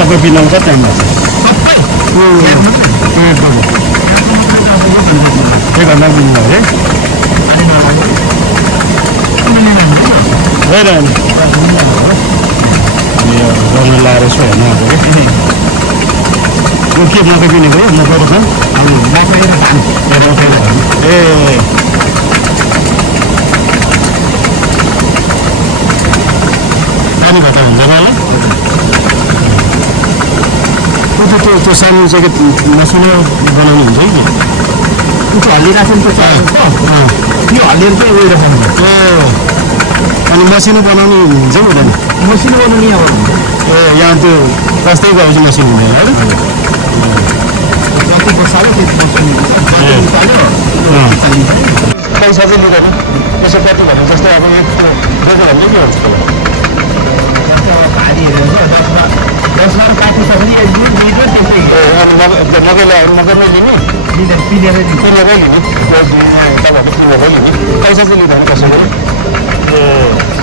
सबै बिल आउँछ त्यहाँबाट एक घन्टा मिल्नु है होइन गर्नु लाएर यसो हेर्नु अब यो के मकै पिने भयो मकै र धान मकै र धान ए पानी घटा हुन्छ होला त्यो सानो ज्याकेट मसिनो बनाउनु हुन्छ कि त्यो हल्लिरहेको त्यो हल्लिएर चाहिँ उयो राख्नु अनि मसिनो बनाउनु हुन्छ नि हुँदैन मसिनो बनाउनु यहाँ ए यहाँ त्यो कस्तै गएपछि मसिनो हुँदैन है जति बसाल्यो त्यति पैसा चाहिँ लिँदैन यसो कति भन्नु जस्तै अब एक दोकान भने के हुन्छ दसमा काटिसक्यो मकै ल्याएर मकैमै लिने पिलेरै लिने तपाईँहरूले पिलेरै लिने पैसा चाहिँ लिँदैन कसैले